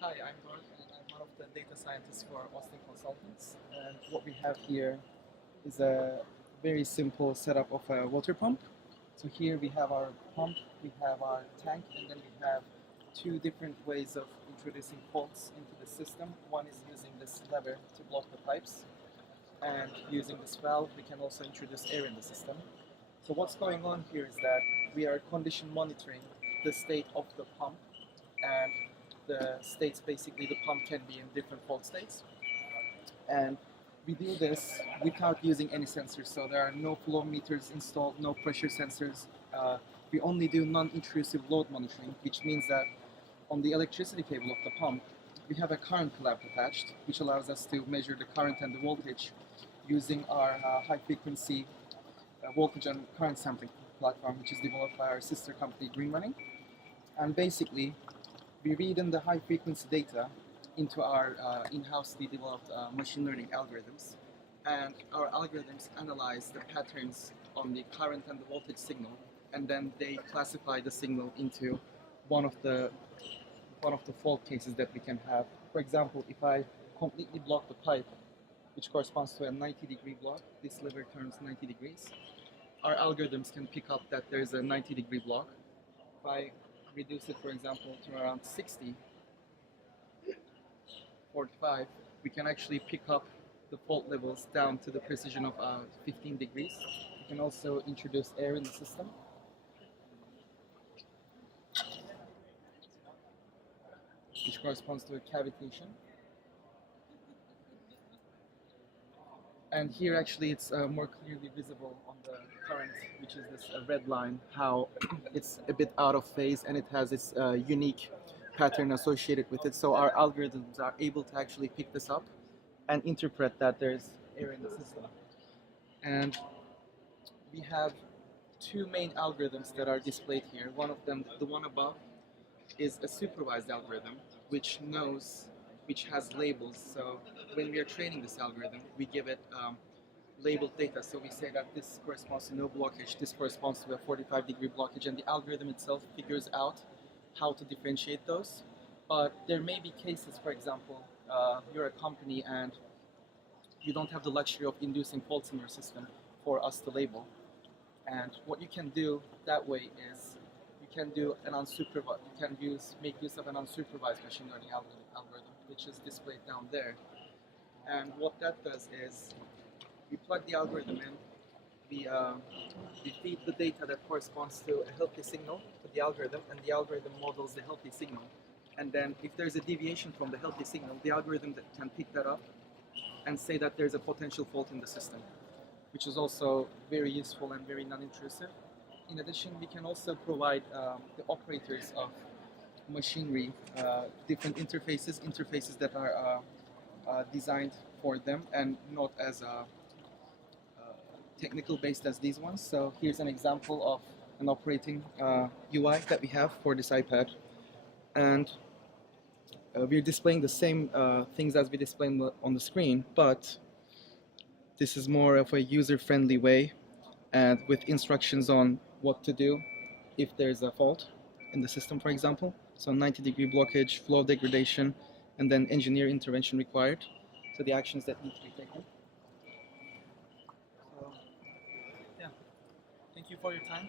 Hi, I'm Mark, and I'm one of the data scientists for Austin Consultants. And what we have here is a very simple setup of a water pump. So here we have our pump, we have our tank, and then we have two different ways of introducing faults into the system. One is using this lever to block the pipes, and using this valve, we can also introduce air in the system. So what's going on here is that we are condition monitoring the state of the pump, and the states, basically the pump can be in different fault states, and we do this without using any sensors. So there are no flow meters installed, no pressure sensors. We only do non-intrusive load monitoring, which means that on the electricity cable of the pump we have a current clamp attached, which allows us to measure the current and the voltage using our high frequency voltage and current sampling platform, which is developed by our sister company Green Running. And basically we read in the high frequency data into our in-housely developed machine learning algorithms, and our algorithms analyze the patterns on the current and the voltage signal, and then they classify the signal into one of the fault cases that we can have. For example, if I completely block the pipe, which corresponds to a 90-degree block, this lever turns 90 degrees, our algorithms can pick up that there's a 90-degree block. If I reduce it, for example, to around 60, 45, we can actually pick up the fault levels down to the precision of 15 degrees. We can also introduce air in the system. Which corresponds to a cavitation. And here actually it's more clearly visible on the current, which is this red line, how it's a bit out of phase and it has its unique pattern associated with it. So our algorithms are able to actually pick this up and interpret that there's air in the system. And we have two main algorithms that are displayed here. One of them, the one above, is a supervised algorithm which has labels. So when we are training this algorithm, we give it labeled data. So we say that this corresponds to no blockage, this corresponds to a 45-degree blockage, and the algorithm itself figures out how to differentiate those. But there may be cases, for example, you're a company and you don't have the luxury of inducing faults in your system for us to label. And what you can do that way is you can do an unsupervised, you can make use of an unsupervised machine learning algorithm, which is displayed down there. And what that does is we plug the algorithm in, we feed the data that corresponds to a healthy signal to the algorithm, and the algorithm models the healthy signal. And then if there's a deviation from the healthy signal, the algorithm can pick that up and say that there's a potential fault in the system, which is also very useful and very non-intrusive. In addition, we can also provide the operators of machinery different interfaces that are designed for them and not as technical based as these ones. So here's an example of an operating UI that we have for this iPad, and we're displaying the same things as we display on the screen, but this is more of a user-friendly way and with instructions on what to do if there's a fault in the system, for example. So 90-degree blockage, flow degradation, and then engineer intervention required. So the actions that need to be taken. So, yeah. Thank you for your time.